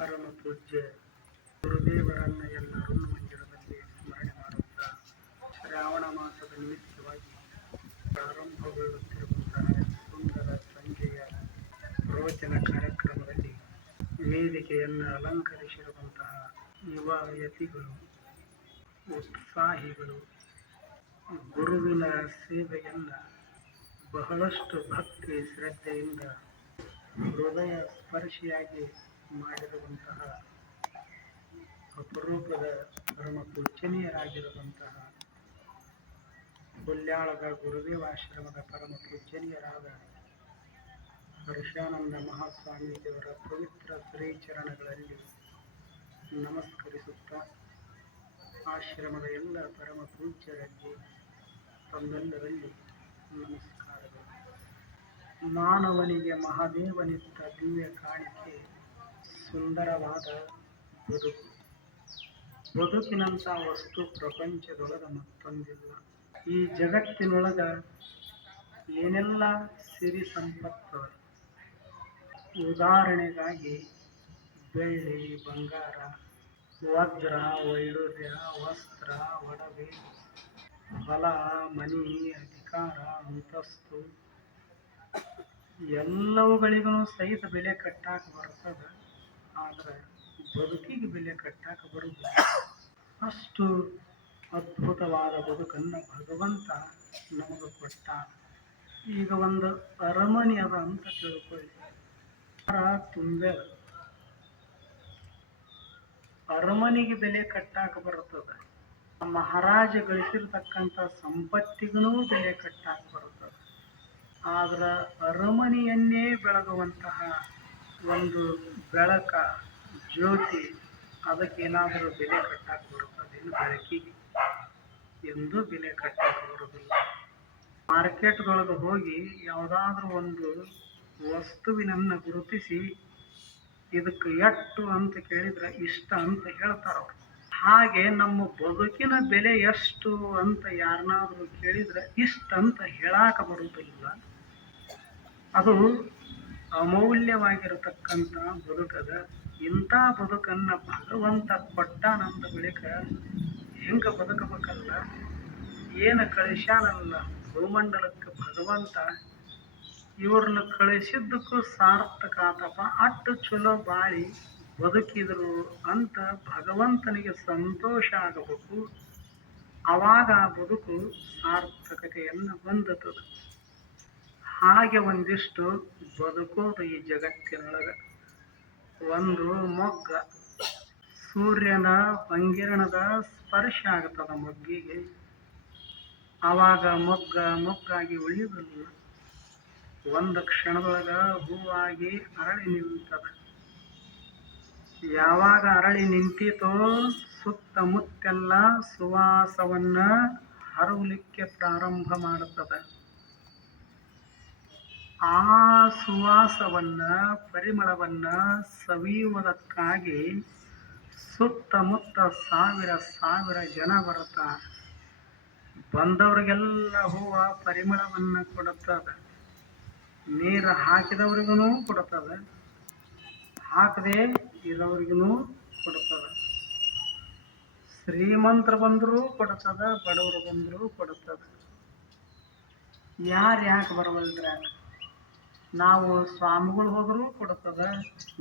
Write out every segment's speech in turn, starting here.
ಪರಮ ಪೂಜ್ಯ ಗುರುದೇವರನ್ನ ಎಲ್ಲರನ್ನೂ ಮಂದಿರದಲ್ಲಿ ಸ್ಮರಣೆ ಮಾಡುತ್ತಾ ಶ್ರಾವಣ ಮಾಸದ ನಿಮಿತ್ತವಾಗಿ ಪ್ರಾರಂಭಗೊಳ್ಳುತ್ತಿರುವಂತಹ ಸುಂದರ ಸಂಜೆಯ ಪ್ರವಚನ ಕಾರ್ಯಕ್ರಮದಲ್ಲಿ ವೇದಿಕೆಯನ್ನು ಅಲಂಕರಿಸಿರುವಂತಹ ಯುವ ಯತಿಗಳು, ಉತ್ಸಾಹಿಗಳು, ಗುರುವಿನ ಸೇವೆಯನ್ನು ಬಹಳಷ್ಟು ಭಕ್ತಿ ಶ್ರದ್ಧೆಯಿಂದ ಹೃದಯ ಸ್ಪರ್ಶಿಯಾಗಿ ಮಾಡಿರುವಂತಹ ಅಪರೂಪದ ಪರಮ ಪೂಜ್ಯನೀಯರಾಗಿರುವಂತಹ ಹುಲ್ಯಾಳದ ಗುರುದೇವಾಶ್ರಮದ ಪರಮ ಪೂಜ್ಯನೀಯರಾದ ಹರ್ಷಾನಂದ ಮಹಾಸ್ವಾಮೀಜಿಯವರ ಪವಿತ್ರ ಶ್ರೀಚರಣಗಳಲ್ಲಿ ನಮಸ್ಕರಿಸುತ್ತಾ ಆಶ್ರಮದ ಎಲ್ಲ ಪರಮ ಪೂಜ್ಯರಲ್ಲಿ ತಮ್ಮೆಲ್ಲರಲ್ಲಿ ನಮಸ್ಕಾರಗಳು. ಮಾನವನಿಗೆ ಮಹಾದೇವನಿತ್ತ ದಿವ್ಯ ಕಾಣಿಕೆ ಸುಂದರವಾದ ಬದುಕು. ಬದುಕಿನಂಥ ವಸ್ತು ಪ್ರಪಂಚದೊಳಗ ಮತ್ತೊಂದಿಲ್ಲ. ಈ ಜಗತ್ತಿನೊಳಗ ಏನೆಲ್ಲ ಸಿರಿ ಸಂಪತ್ತು, ಉದಾಹರಣೆಗಾಗಿ ಬೆಳ್ಳಿ, ಬಂಗಾರ, ವಜ್ರ, ವೈಡೂರ್ಯ, ವಸ್ತ್ರ, ಒಡವೆ, ಹೊಲ, ಮನಿ, ಅಧಿಕಾರ, ಅಂತಸ್ತು ಎಲ್ಲವುಗಳಿಗೂ ಸಹಿತ ಬೆಲೆ ಕಟ್ಟಾಕ ಬರ್ತದೆ. ಆದರೆ ಬದುಕಿಗೆ ಬೆಲೆ ಕಟ್ಟಾಕ ಬರುವುದಿಲ್ಲ. ಅಷ್ಟು ಅದ್ಭುತವಾದ ಬದುಕನ್ನು ಭಗವಂತ ನಮಗೆ ಕೊಟ್ಟ. ಈಗ ಒಂದು ಅರಮನೆ ಅದ ಅಂತ ತಿಳ್ಕೊಳ್ಳಿ. ತುಂಬ್ಯದ ಅರಮನೆಗೆ ಬೆಲೆ ಕಟ್ಟಾಕ ಬರ್ತದೆ. ಮಹಾರಾಜ ಗಳಿಸಿರ್ತಕ್ಕಂಥ ಸಂಪತ್ತಿಗೂ ಬೆಲೆ ಕಟ್ಟಾಕ ಬರ್ತದೆ. ಆದ್ರೆ ಅರಮನೆಯನ್ನೇ ಬೆಳಗುವಂತಹ ಒಂದು ಬೆಳಕ, ಜ್ಯೋತಿ, ಅದಕ್ಕೇನಾದರೂ ಬೆಲೆ ಕಟ್ಟಾಕ ಬರುತ್ತದೆ? ಬೆಳಕಿಗೆ ಎಂದೂ ಬೆಲೆ ಕಟ್ಟಾಕ ಬರುವುದಿಲ್ಲ. ಮಾರ್ಕೆಟ್ದೊಳಗೆ ಹೋಗಿ ಯಾವುದಾದ್ರೂ ಒಂದು ವಸ್ತುವಿನನ್ನು ಗುರುತಿಸಿ ಇದಕ್ಕೆ ಎಷ್ಟು ಅಂತ ಕೇಳಿದ್ರೆ ಇಷ್ಟ ಅಂತ ಹೇಳ್ತಾರೆ. ಹಾಗೆ ನಮ್ಮ ಬದುಕಿನ ಬೆಲೆ ಎಷ್ಟು ಅಂತ ಯಾರನ್ನಾದ್ರೂ ಕೇಳಿದ್ರೆ ಇಷ್ಟ ಅಂತ ಹೇಳಾಕ ಬರುವುದಿಲ್ಲ. ಅದು ಅಮೂಲ್ಯವಾಗಿರತಕ್ಕಂಥ ಬದುಕದ. ಇಂಥ ಬದುಕನ್ನು ಭಗವಂತ ಕೊಟ್ಟಾನಂದ ಬಳಿಕ ಹೆಂಗೆ ಬದುಕಬೇಕಲ್ಲ, ಏನು ಕಳಿಸ್ಯಾನಲ್ಲ ಭೂಮಂಡಲಕ್ಕೆ ಭಗವಂತ, ಇವ್ರನ್ನ ಕಳಿಸಿದ್ದಕ್ಕೂ ಸಾರ್ಥಕ ಆತಪ್ಪ, ಅಷ್ಟು ಚಲೋ ಬಾಳಿ ಬದುಕಿದರು ಅಂತ ಭಗವಂತನಿಗೆ ಸಂತೋಷ ಆಗಬೇಕು. ಆವಾಗ ಆ ಬದುಕು ಸಾರ್ಥಕತೆಯನ್ನು ಹೊಂದುತ್ತದೆ. ಹಾಗೆ ಒಂದಿಷ್ಟು ಬದುಕೋದು ಈ ಜಗತ್ತಿನೊಳಗೆ. ಒಂದು ಮೊಗ್ಗ, ಸೂರ್ಯನ ಬಂಗಿರಣದ ಸ್ಪರ್ಶ ಆಗ್ತದೆ ಮೊಗ್ಗಿಗೆ, ಆವಾಗ ಮೊಗ್ಗಾಗಿ ಉಳಿಯುವುದಿಲ್ಲ. ಒಂದು ಕ್ಷಣದೊಳಗೆ ಹೂವಾಗಿ ಅರಳಿ ನಿಲ್ತದೆ. ಯಾವಾಗ ಅರಳಿ ನಿಂತಿತೋ ಸುತ್ತಮುತ್ತೆಲ್ಲ ಸುವಾಸವನ್ನು ಹರವಲಿಕ್ಕೆ ಪ್ರಾರಂಭ ಮಾಡುತ್ತದೆ. ಆ ಸುವಾಸವನ್ನು, ಪರಿಮಳವನ್ನು ಸವಿಯುವುದಕ್ಕಾಗಿ ಸುತ್ತಮುತ್ತ ಸಾವಿರ ಜನ ಬರ್ತಾರೆ. ಬಂದವರಿಗೆಲ್ಲ ಹೂವು ಪರಿಮಳವನ್ನು ಕೊಡುತ್ತದೆ. ನೀರು ಹಾಕಿದವ್ರಿಗೂ ಕೊಡುತ್ತದೆ, ಹಾಕದೆ ಇರೋರಿಗೂ ಕೊಡುತ್ತದೆ. ಶ್ರೀಮಂತರು ಬಂದರೂ ಕೊಡುತ್ತದೆ, ಬಡವರು ಬಂದರೂ ಕೊಡುತ್ತದೆ. ಯಾಕೆ ಬರವಲ್ದ್ರೆ? ನಾವು ಸ್ವಾಮಿಗಳು ಹೋದರೂ ಕೊಡುತ್ತದೆ,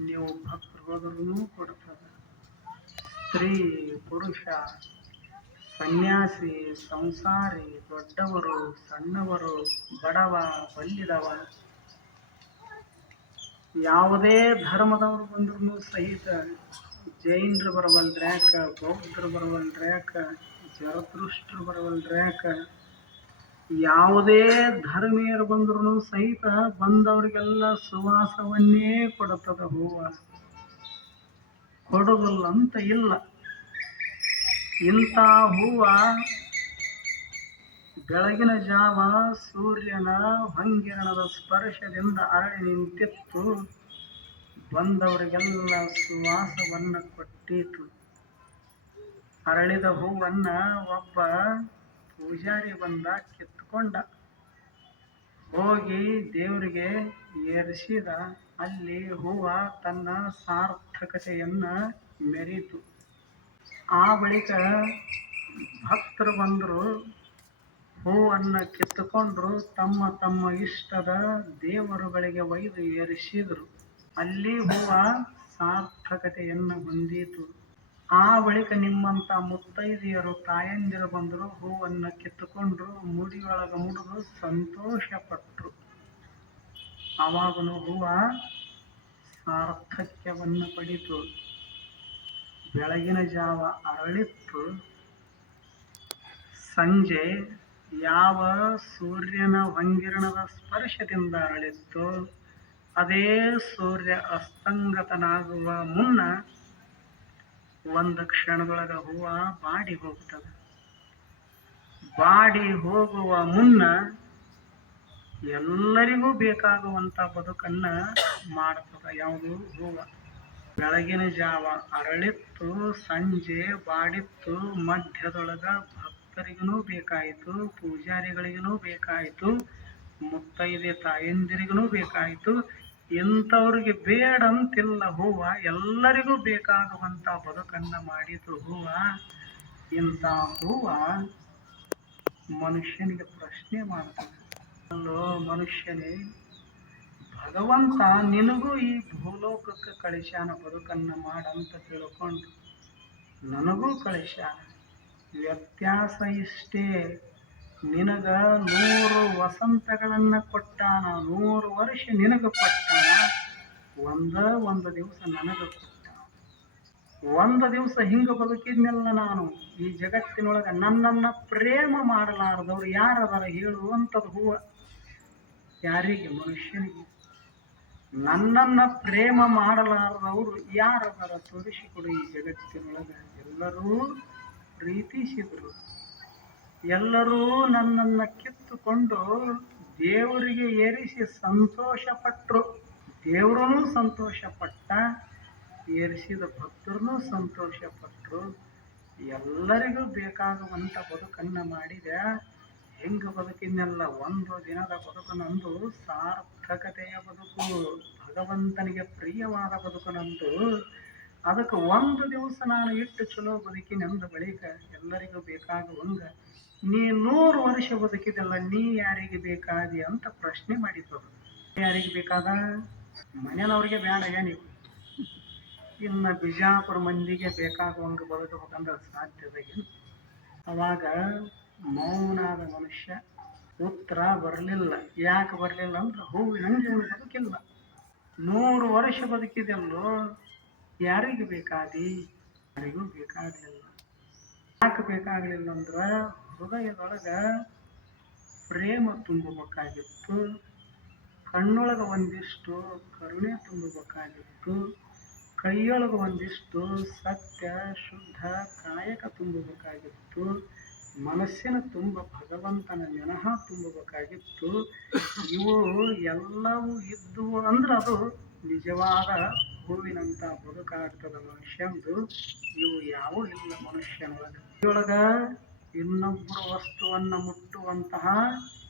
ನೀವು ಭಕ್ತರು ಹೋದ್ರೂ ಕೊಡುತ್ತದೆ. ಸ್ತ್ರೀ, ಪುರುಷ, ಸನ್ಯಾಸಿ, ಸಂಸಾರಿ, ದೊಡ್ಡವರು, ಸಣ್ಣವರು, ಬಡವ, ಬಲ್ಲಿದವ, ಯಾವುದೇ ಧರ್ಮದವರು ಬಂದ್ರೂ ಸಹಿತ, ಜೈನರು ಬರವಲ್ರ್ಯಾಕ, ಬೌದ್ಧರು ಬರವಲ್ರ್ಯಾಕ, ಜರತೃಷ್ಟ್ರು ಬರವಲ್ರ್ಯಾಕ, ಯಾವುದೇ ಧರ್ಮೀಯರು ಬಂದ್ರೂ ಸಹಿತ ಬಂದವರಿಗೆಲ್ಲ ಸುವಾಸವನ್ನೇ ಕೊಡುತ್ತದೆ ಹೂವು. ಕೊಡುವುದಿಲ್ಲ ಅಂತ ಇಲ್ಲ. ಇಂಥ ಹೂವು ಬೆಳಗಿನ ಜಾವ ಸೂರ್ಯನ ಹೊಂಗಿರಣದ ಸ್ಪರ್ಶದಿಂದ ಅರಳಿ ನಿಂತಿತ್ತು. ಬಂದವರಿಗೆಲ್ಲ ಸುವಾಸವನ್ನು ಕೊಟ್ಟಿತು. ಅರಳಿದ ಹೂವನ್ನು ಒಬ್ಬ ಪೂಜಾರಿ ಬಂದ ಕಿತ್ಕೊಂಡ, ಹೋಗಿ ದೇವರಿಗೆ ಏರಿಸಿದ. ಅಲ್ಲಿ ಹೂವ ತನ್ನ ಸಾರ್ಥಕತೆಯನ್ನ ಮೆರೀತು. ಆ ಬಳಿಕ ಭಕ್ತರು ಬಂದರು, ಹೂವನ್ನ ಕಿತ್ತುಕೊಂಡ್ರು, ತಮ್ಮ ತಮ್ಮ ಇಷ್ಟದ ದೇವರುಗಳಿಗೆ ಒಯ್ದು ಏರಿಸಿದರು. ಅಲ್ಲಿ ಹೂವ ಸಾರ್ಥಕತೆಯನ್ನು ಹೊಂದಿತು. ಆ ಬಳಿಕ ನಿಮ್ಮಂತ ಮುತ್ತೈದೆಯರು ತಾಯಂದಿರು ಬಂದರು, ಹೂವನ್ನು ಕಿತ್ತುಕೊಂಡ್ರು, ಮುಡಿಯೊಳಗ ಮುಡಿದು ಸಂತೋಷ ಪಟ್ರು. ಆವಾಗನು ಹೂವ ಸಾರ್ಥಕ್ಯವನ್ನು ಪಡಿತು. ಬೆಳಗಿನ ಜಾವ ಅರಳಿತ್ತು. ಸಂಜೆ ಯಾವ ಸೂರ್ಯನ ಹೊಂಗಿರಣದ ಸ್ಪರ್ಶದಿಂದ ಅರಳಿತ್ತು, ಅದೇ ಸೂರ್ಯ ಅಸ್ತಂಗತನಾಗುವ ಮುನ್ನ ಒಂದು ಕ್ಷಣದೊಳಗ ಹೂವ ಬಾಡಿ ಹೋಗ್ತದೆ. ಬಾಡಿ ಹೋಗುವ ಮುನ್ನ ಎಲ್ಲರಿಗೂ ಬೇಕಾಗುವಂತ ಬದುಕನ್ನ ಮಾಡ್ತದ. ಯಾವುದು? ಹೂವ. ಬೆಳಗಿನ ಜಾವ ಅರಳಿತ್ತು, ಸಂಜೆ ಬಾಡಿತ್ತು, ಮಧ್ಯದೊಳಗ ಭಕ್ತರಿಗೂ ಬೇಕಾಯಿತು, ಪೂಜಾರಿಗಳಿಗೂ ಬೇಕಾಯಿತು, ಮುತ್ತೈದೆ ತಾಯಂದಿರಿಗೂ ಬೇಕಾಯಿತು. ಇಂಥವ್ರಿಗೆ ಬೇಡಂತಿಲ್ಲ ಹೂವ, ಎಲ್ಲರಿಗೂ ಬೇಕಾಗುವಂತ ಬದುಕನ್ನ ಮಾಡಿತು ಹೂವ. ಇಂಥ ಹೂವ ಮನುಷ್ಯನಿಗೆ ಪ್ರಶ್ನೆ ಮಾಡ್ತಾನೆ, ಅಲ್ಲೋ ಮನುಷ್ಯನೇ, ಭಗವಂತ ನಿನಗೂ ಈ ಭೂಲೋಕಕ್ಕೆ ಕಳಿಸ್ಯಾನ ಬದುಕನ್ನ ಮಾಡಂತ ತಿಳ್ಕೊಂಡು, ನನಗೂ ಕಳಿಸ್ಯಾನ. ವ್ಯತ್ಯಾಸ ಇಷ್ಟೇ, ನಿನಗ 100 ವಸಂತಗಳನ್ನ ಕೊಟ್ಟಾನ, 100 ವರ್ಷ ನಿನಗ ಕೊಟ್ಟಾನ, ಒಂದು ದಿವಸ ನನಗ ಕೊಟ್ಟಾನ. ಒಂದು ದಿವಸ ಹಿಂಗ ಬದುಕಿದ್ನೆಲ್ಲ ನಾನು ಈ ಜಗತ್ತಿನೊಳಗ. ನನ್ನನ್ನ ಪ್ರೇಮ ಮಾಡಲಾರದವ್ರು ಯಾರದಾರ ಹೇಳುವಂಥದ್ದು ಹೂವ. ಯಾರಿಗೆ? ಮನುಷ್ಯನಿಗೆ. ನನ್ನನ್ನ ಪ್ರೇಮ ಮಾಡಲಾರದವರು ಯಾರದಾರ ತೋರಿಸಿಕೊಡು ಈ ಜಗತ್ತಿನೊಳಗ. ಎಲ್ಲರೂ ಪ್ರೀತಿಸಿದ್ರು, ಎಲ್ಲರೂ ನನ್ನನ್ನು ಕಿತ್ತುಕೊಂಡು ದೇವರಿಗೆ ಏರಿಸಿ ಸಂತೋಷ ಪಟ್ಟರು. ದೇವರೂ ಸಂತೋಷ ಪಟ್ಟ, ಏರಿಸಿದ ಭಕ್ತರೂ ಸಂತೋಷ ಪಟ್ಟರು. ಎಲ್ಲರಿಗೂ ಬೇಕಾಗುವಂಥ ಬದುಕನ್ನು ಮಾಡಿದ. ಹೆಂಗೆ ಬದುಕಿನೆಲ್ಲ ಒಂದು ದಿನದ ಬದುಕು ನಂದು ಸಾರ್ಥಕತೆಯ ಬದುಕು, ಭಗವಂತನಿಗೆ ಪ್ರಿಯವಾದ ಬದುಕು ನಂದು. ಅದಕ್ಕೆ ಒಂದು ದಿವಸ ನಾನು ಇಟ್ಟು ಚಲೋ ಬದುಕಿನೆಂದ ಬಳಿಕ ಎಲ್ಲರಿಗೂ ಬೇಕಾಗುವಂಗ ನೀ 100 ವರ್ಷ ಬದುಕಿದೆಲ್ಲ, ನೀ ಯಾರಿಗೆ ಬೇಕಾದಿ ಅಂತ ಪ್ರಶ್ನೆ ಮಾಡಿದ್ರು. ಯಾರಿಗೆ ಬೇಕಾದ? ಮನೆಯವ್ರಿಗೆ ಬೇಡ ನೀವು, ಇನ್ನು ಬಿಜಾಪುರ ಮಂದಿಗೆ ಬೇಕಾಗುವಂಗೆ ಬದುಕಬೇಕಂದ್ರೆ ಸಾಧ್ಯದ ಏನು? ಅವಾಗ ಮೌನಾದ ಮನುಷ್ಯ. ಉತ್ತರ ಬರಲಿಲ್ಲ. ಯಾಕೆ ಬರಲಿಲ್ಲ ಅಂದ್ರೆ ಹೂವಿನಂಗೆ ಬದುಕಿಲ್ಲ. 100 ವರ್ಷ ಬದುಕಿದೆಲ್ಲೋ, ಯಾರಿಗೆ ಬೇಕಾದಿ? ಯಾರಿಗೂ ಬೇಕಾಗಲಿಲ್ಲ. ಯಾಕೆ ಬೇಕಾಗಲಿಲ್ಲ ಅಂದ್ರೆ ಹೃದಯದೊಳಗ ಪ್ರೇಮ ತುಂಬಬೇಕಾಗಿತ್ತು, ಕಣ್ಣೊಳಗೆ ಒಂದಿಷ್ಟು ಕರುಣೆ ತುಂಬಬೇಕಾಗಿತ್ತು, ಕೈಯೊಳಗೆ ಒಂದಿಷ್ಟು ಸತ್ಯ ಶುದ್ಧ ಕಾಯಕ ತುಂಬಬೇಕಾಗಿತ್ತು, ಮನಸ್ಸಿನ ತುಂಬ ಭಗವಂತನ ನೆನಹ ತುಂಬಬೇಕಾಗಿತ್ತು. ಇವು ಎಲ್ಲವೂ ಇದ್ದುವು ಅಂದ್ರೆ ಅದು ನಿಜವಾದ ಹೂವಿನಂತ ಬದುಕಾಗ್ತದ ಮನುಷ್ಯಂದು. ಇವು ಯಾವೂ ಇಲ್ಲ ಮನುಷ್ಯನೊಳಗೆ. ಇದರೊಳಗ ಇನ್ನೊಬ್ಬರ ವಸ್ತುವನ್ನು ಮುಟ್ಟುವಂತಹ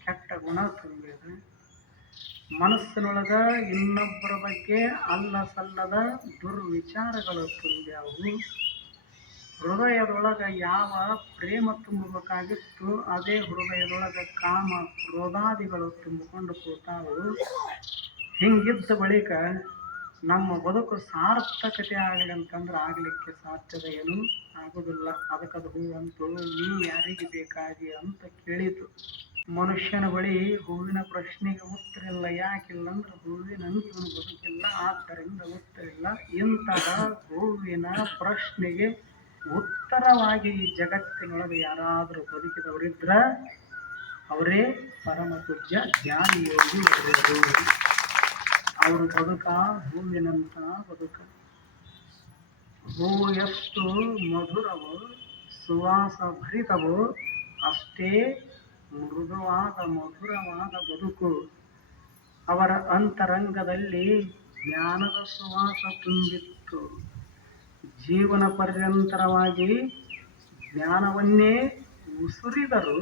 ಕೆಟ್ಟ ಗುಣ ತುಂಬಿದೆ. ಮನಸ್ಸಿನೊಳಗ ಇನ್ನೊಬ್ಬರ ಬಗ್ಗೆ ಅಲ್ಲ ಸಲ್ಲದ ದುರ್ವಿಚಾರಗಳು ತುಂಬ್ಯಾವು. ಹೃದಯದೊಳಗ ಯಾವ ಪ್ರೇಮ ತುಂಬಬೇಕಾಗಿತ್ತು, ಅದೇ ಹೃದಯದೊಳಗ ಕಾಮ ಕ್ರೋಧಾದಿಗಳು ತುಂಬಿಕೊಂಡು ಕೂತಾವು. ಹಿಂಗಿದ್ದ ಬಳಿಕ ನಮ್ಮ ಬದುಕು ಸಾರ್ಥಕತೆ ಆಗಲಿ ಅಂತಂದ್ರೆ ಆಗಲಿಕ್ಕೆ ಸಾಧ್ಯದ ಏನು? ಆಗುದಿಲ್ಲ. ಅದಕ್ಕದು ಹೂವಂತೂ ನೀ ಯಾರಿಗೆ ಬೇಕಾದಿ ಅಂತ ಕೇಳಿತು. ಮನುಷ್ಯನ ಬಳಿ ಹೂವಿನ ಪ್ರಶ್ನೆಗೆ ಉತ್ತರ ಇಲ್ಲ. ಯಾಕಿಲ್ಲ ಅಂದ್ರೆ ಹೂವಿನಂಗೆ ಇವನು ಬದುಕಿಲ್ಲ, ಆದ್ದರಿಂದ ಉತ್ತರ ಇಲ್ಲ. ಇಂತಹ ಹೂವಿನ ಪ್ರಶ್ನೆಗೆ ಉತ್ತರವಾಗಿ ಈ ಜಗತ್ತಿನೊಳಗೆ ಯಾರಾದರೂ ಬದುಕಿದವರಿದ್ರ ಅವರೇ ಪರಮ ಪೂಜ್ಯ ಜ್ಞಾನಿ ಯೋಗಿ ವರರು. ಅವರು ಬದುಕ ಹೂವಿನಂತ ಬದುಕ. ಹೂವು ಎಷ್ಟು ಮಧುರವೋ, ಸುವಾಸ ಭರಿತವೋ, ಅಷ್ಟೇ ಮೃದುವಾದ ಮಧುರವಾದ ಬದುಕು. ಅವರ ಅಂತರಂಗದಲ್ಲಿ ಜ್ಞಾನದ ಸುವಾಸ ತುಂಬಿತ್ತು. ಜೀವನ ಪರ್ಯಂತರವಾಗಿ ಜ್ಞಾನವನ್ನೇ ಉಸುರಿದರು,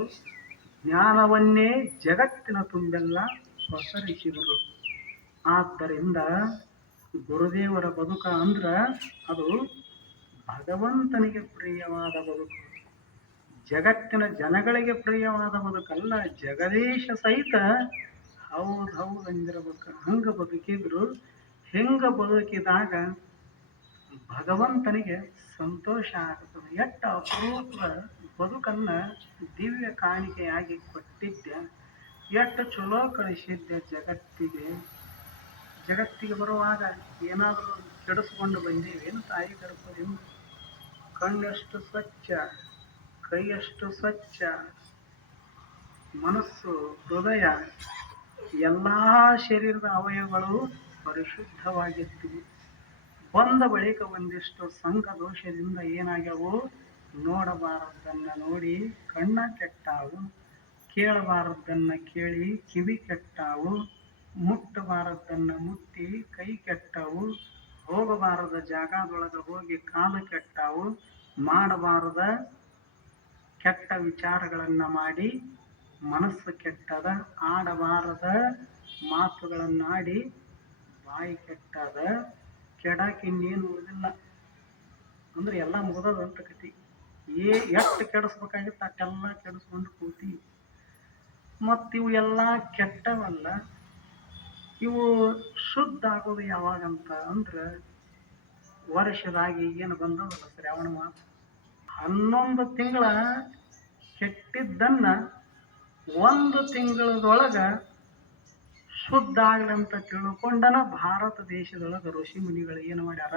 ಜ್ಞಾನವನ್ನೇ ಜಗತ್ತಿನ ತುಂಬೆಲ್ಲ ಪಸರಿಸಿದರು. ಆದ್ದರಿಂದ ಗುರುದೇವರ ಬದುಕ ಅಂದ್ರ ಅದು ಭಗವಂತನಿಗೆ ಪ್ರಿಯವಾದ ಬದುಕು, ಜಗತ್ತಿನ ಜನಗಳಿಗೆ ಪ್ರಿಯವಾದ ಬದುಕಲ್ಲ. ಜಗದೀಶ ಸಹಿತ ಹೌದು ಅಂದಿರ್ಬೇಕು. ಹಂಗ ಬದುಕಿದ್ರು, ಹೆಂಗ ಬದುಕಿದಾಗ ಭಗವಂತನಿಗೆ ಸಂತೋಷ ಆಗ್ತದೆ. ಎಟ್ಟ ಅಪರೂಪದ ಬದುಕನ್ನ ದಿವ್ಯ ಕಾಣಿಕೆಯಾಗಿ ಕೊಟ್ಟಿದ್ದೆ, ಎಷ್ಟು ಚಲೋ ಕಳಿಸಿದ್ದೆ ಜಗತ್ತಿಗೆ ಬರುವಾಗ ಏನಾದರೂ ಕೆಡಿಸ್ಕೊಂಡು ಬಂದೀವೇನು ತಾಯಿ ಗರ್ಭದಿಂದ? ಕಣ್ಣೆಷ್ಟು ಸ್ವಚ್ಛ, ಕೈಯಷ್ಟು ಸ್ವಚ್ಛ, ಮನಸ್ಸು, ಹೃದಯ, ಎಲ್ಲ ಶರೀರದ ಅವಯವಗಳು ಪರಿಶುದ್ಧವಾಗಿದ್ದವು. ಬಂದ ಬಳಿಕ ಒಂದಿಷ್ಟು ಸಂಘ ದೋಷದಿಂದ ಏನಾಗ್ಯಾವು? ನೋಡಬಾರದನ್ನ ನೋಡಿ ಕಣ್ಣ ಕೆಟ್ಟಾವು, ಕೇಳಬಾರದನ್ನ ಕೇಳಿ ಕಿವಿ ಕೆಟ್ಟಾವು, ಮುಟ್ಟಬಾರದನ್ನ ಮುಟ್ಟಿ ಕೈ ಕೆಟ್ಟವು, ಹೋಗಬಾರದ ಜಾಗದೊಳಗೆ ಹೋಗಿ ಕಾಲು ಕೆಟ್ಟಾವು, ಮಾಡಬಾರದ ಕೆಟ್ಟ ವಿಚಾರಗಳನ್ನ ಮಾಡಿ ಮನಸ್ಸು ಕೆಟ್ಟದ, ಆಡಬಾರದ ಮಾತುಗಳನ್ನಾಡಿ ಬಾಯಿ ಕೆಟ್ಟದ. ಕೆಡಕ್ಕೆ ಇನ್ನೇನು ಉಳಿದಿಲ್ಲ ಅಂದ್ರೆ ಎಲ್ಲ ಮುಗಿದದಂತ ಕತಿ. ಎಷ್ಟು ಕೆಡಿಸ್ಬೇಕಾಗಿತ್ತು ಅಷ್ಟೆಲ್ಲ ಕೆಡಿಸ್ಕೊಂಡು ಕೂತಿ. ಮತ್ತಿವು ಎಲ್ಲ ಕೆಟ್ಟವಲ್ಲ, ಇವು ಶುದ್ಧ ಆಗೋದು ಯಾವಾಗಂತ ಅಂದ್ರೆ ವರ್ಷದಾಗಿ ಏನು ಬಂದದಲ್ಲ ಶ್ರಾವಣ ಮಾಸ, 11 ತಿಂಗಳ ಕೆಟ್ಟಿದ್ದನ್ನ 1 ತಿಂಗಳದೊಳಗ ಶುದ್ಧ ಆಗ್ಲಂತ ತಿಳ್ಕೊಂಡನ ಭಾರತ ದೇಶದೊಳಗ ಋಷಿ ಮುನಿಗಳು ಏನು ಮಾಡ್ಯಾರ?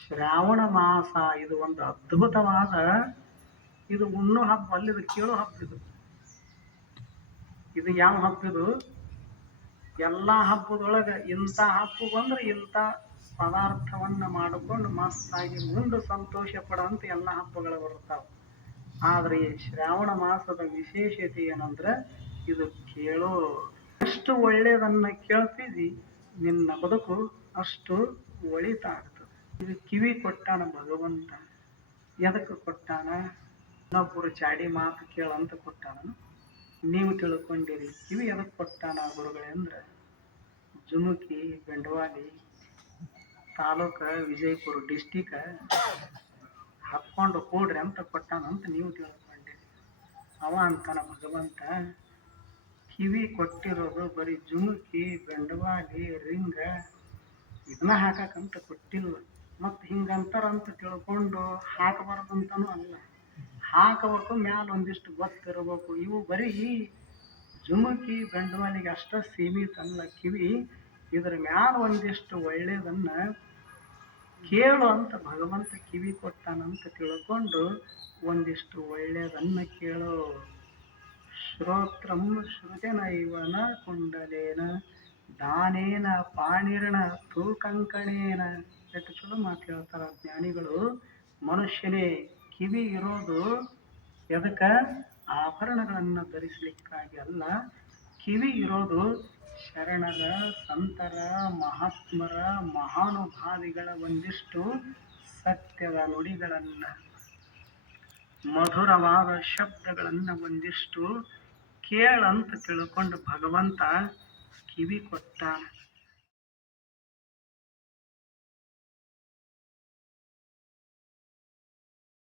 ಶ್ರಾವಣ ಮಾಸ ಇದು ಒಂದು ಅದ್ಭುತವಾದ, ಇದು ಉಣ್ಣು ಹಬ್ಬ ಅಲ್ಲ, ಇದು ಕೇಳೋ ಹಬ್ಬ. ಇದು ಯಾವ ಹಬ್ಬ? ಇದು ಎಲ್ಲ ಹಬ್ಬದೊಳಗ ಇಂಥ ಹಬ್ಬ ಬಂದ್ರೆ ಇಂಥ ಪದಾರ್ಥವನ್ನ ಮಾಡಿಕೊಂಡು ಮಸ್ತಾಗಿ ಉಂಡು ಸಂತೋಷ ಪಡುವಂತ ಎಲ್ಲ ಹಬ್ಬಗಳು ಬರ್ತಾವ. ಆದ್ರೆ ಈ ಶ್ರಾವಣ ಮಾಸದ ವಿಶೇಷತೆ ಏನಂದ್ರೆ ಇದು ಕೇಳೋ, ಎಷ್ಟು ಒಳ್ಳೆಯದನ್ನ ಕೇಳ್ತೀವಿ ನಿನ್ನ ಬದುಕು ಅಷ್ಟು ಒಳಿತಾಗ್ತದೆ. ಇದು ಕಿವಿ ಕೊಟ್ಟಾನ ಭಗವಂತ. ಎದಕ್ಕೆ ಕೊಟ್ಟಾನ? ಇನ್ನೊಬ್ಬರು ಚಾಡಿ ಮಾತು ಕೇಳಂತ ಕೊಟ್ಟಾನ. ನೀವು ತಿಳ್ಕೊಂಡಿರಿ. ಕಿವಿ ಎದಕ್ಕೆ ಕೊಟ್ಟಾನ ಗುರುಗಳೇ ಅಂದ್ರೆ ಜುಮುಕಿ ಬೆಂಡವಾಲಿ ತಾಲೂಕ ವಿಜಯಪುರ ಡಿಸ್ಟಿಕ್ ಹಾಕ್ಕೊಂಡು ಕೂಡ್ರಿ ಅಂತ ಕೊಟ್ಟಾನಂತ ನೀವು ತಿಳ್ಕೊಂಡಿರಿ. ಅವ ಅಂತಾನ ಭಗವಂತ, ಕಿವಿ ಕೊಟ್ಟಿರೋದು ಬರೀ ಜುಮುಕಿ ಬೆಂಡವಾಲಿ ರಿಂಗ ಇದನ್ನ ಹಾಕಕ್ಕಂತ ಕೊಟ್ಟಿಲ್ಲ. ಮತ್ತು ಹಿಂಗಂತಾರಂತ ತಿಳ್ಕೊಂಡು ಹಾಕಬಾರ್ದಂತನೂ ಅಲ್ಲ, ಹಾಕಬೇಕು. ಮ್ಯಾಲ ಒಂದಿಷ್ಟು ಗೊತ್ತಿರಬೇಕು. ಇವು ಬರೀ ಜುಮುಕಿ ಬೆಂಡವಾಲಿಗೆ ಅಷ್ಟ ಸೀಮಿತ ಅಲ್ಲ ಕಿವಿ. ಇದ್ರ ಮ್ಯಾಲ ಒಂದಿಷ್ಟು ಒಳ್ಳೆಯದನ್ನ ಕೇಳು ಅಂತ ಭಗವಂತ ಕಿವಿ ಕೊಟ್ಟಾನಂತ ತಿಳ್ಕೊಂಡು ಒಂದಿಷ್ಟು ಒಳ್ಳೆಯದನ್ನ ಕೇಳೋ. ಶ್ರೋತ್ರಂ ಶ್ರುತನೈವನ ಕುಂಡಲೇನ ದಾನೇನ ಪಾಣಿರ್ಣ ತೂಕಂಕಣೇನ. ಎಷ್ಟು ಚಲೋ ಮಾತು ಹೇಳ್ತಾರ ಜ್ಞಾನಿಗಳು. ಮನುಷ್ಯನೇ ಕಿವಿ ಇರೋದು ಎದಕ್ಕ? ಆಭರಣಗಳನ್ನು ಧರಿಸಲಿಕ್ಕಾಗಿ ಅಲ್ಲ. ಕಿವಿ ಇರೋದು ಶರಣರ, ಸಂತರ, ಮಹಾತ್ಮರ, ಮಹಾನುಭಾವಿಗಳ ಒಂದಿಷ್ಟು ಸತ್ಯದ ನುಡಿಗಳನ್ನ, ಮಧುರವಾದ ಶಬ್ದಗಳನ್ನ ಒಂದಿಷ್ಟು ಕೇಳಂತ ತಿಳ್ಕೊಂಡು ಭಗವಂತ ಕಿವಿ ಕೊಟ್ಟಾನ.